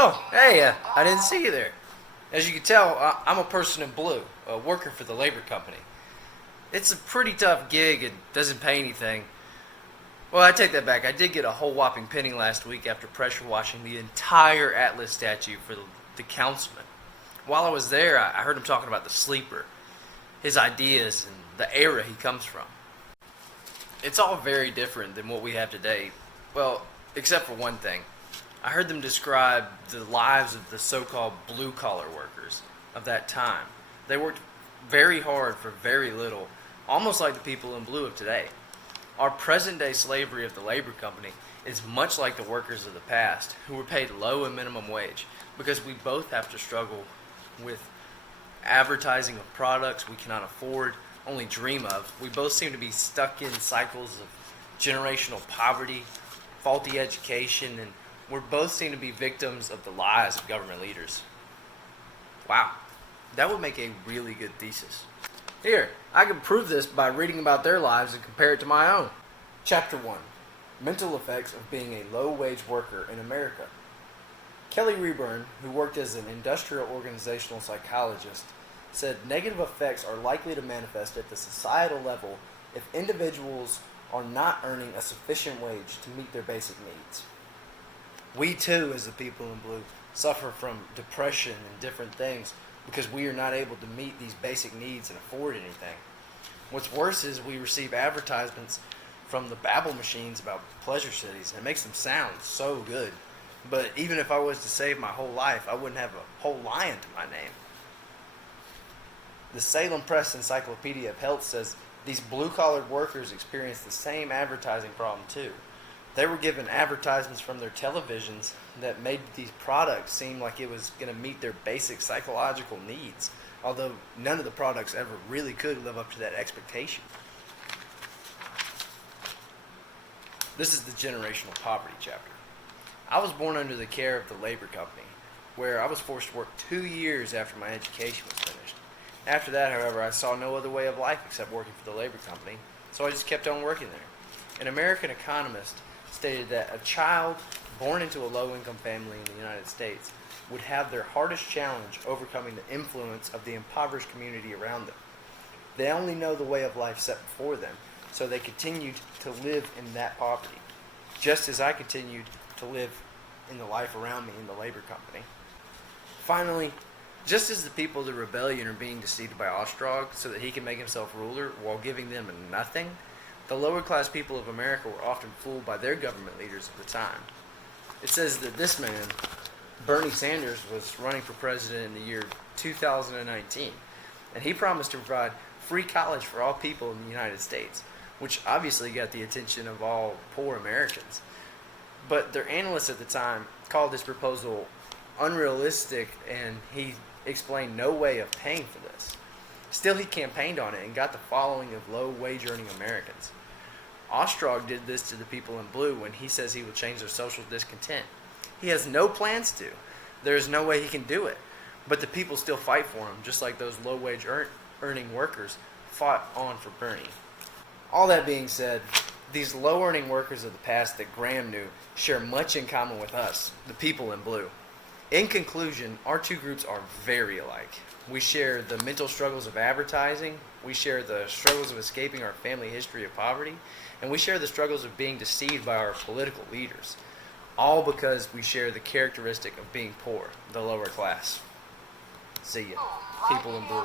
Oh, hey, I didn't see you there. As you can tell, I'm a person in blue, a worker for the labor company. It's a pretty tough gig and doesn't pay anything. Well, I take that back. I did get a whole whopping penny last week after pressure washing the entire Atlas statue for the councilman. While I was there, I heard him talking about the sleeper, his ideas, and the era he comes from. It's all very different than what we have today. Well, except for one thing. I heard them describe the lives of the so-called blue-collar workers of that time. They worked very hard for very little, almost like the people in blue of today. Our present-day slavery of the labor company is much like the workers of the past, who were paid low and minimum wage, because we both have to struggle with advertising of products we cannot afford, only dream of. We both seem to be stuck in cycles of generational poverty, faulty education, and we both seem to be victims of the lies of government leaders. Wow, that would make a really good thesis. Here, I can prove this by reading about their lives and compare it to my own. Chapter 1. Mental Effects of Being a Low-Wage Worker in America. Kelly Reburn, who worked as an industrial organizational psychologist, said negative effects are likely to manifest at the societal level if individuals are not earning a sufficient wage to meet their basic needs. We too, as the people in blue, suffer from depression and different things because we are not able to meet these basic needs and afford anything. What's worse is we receive advertisements from the babble machines about pleasure cities, and it makes them sound so good. But even if I was to save my whole life, I wouldn't have a whole lion to my name. The Salem Press Encyclopedia of Health says these blue-collared workers experience the same advertising problem too. They were given advertisements from their televisions that made these products seem like it was going to meet their basic psychological needs, although none of the products ever really could live up to that expectation. This is the generational poverty chapter. I was born under the care of the labor company, where I was forced to work 2 years after my education was finished. After that, however, I saw no other way of life except working for the labor company, so I just kept on working there. An American economist stated that a child born into a low-income family in the United States would have their hardest challenge overcoming the influence of the impoverished community around them. They only know the way of life set before them, so they continued to live in that poverty, just as I continued to live in the life around me in the labor company. Finally, just as the people of the rebellion are being deceived by Ostrog so that he can make himself ruler while giving them nothing, the lower-class people of America were often fooled by their government leaders of the time. It says that this man, Bernie Sanders, was running for president in the year 2019, and he promised to provide free college for all people in the United States, which obviously got the attention of all poor Americans. But their analysts at the time called this proposal unrealistic, and he explained no way of paying for this. Still, he campaigned on it and got the following of low-wage earning Americans. Ostrog did this to the people in blue when he says he will change their social discontent. He has no plans to. There is no way he can do it. But the people still fight for him, just like those low-wage earning workers fought on for Bernie. All that being said, these low-earning workers of the past that Graham knew share much in common with us, the people in blue. In conclusion, our two groups are very alike. We share the mental struggles of advertising, we share the struggles of escaping our family history of poverty, and we share the struggles of being deceived by our political leaders. All because we share the characteristic of being poor, the lower class. See ya, people in blue.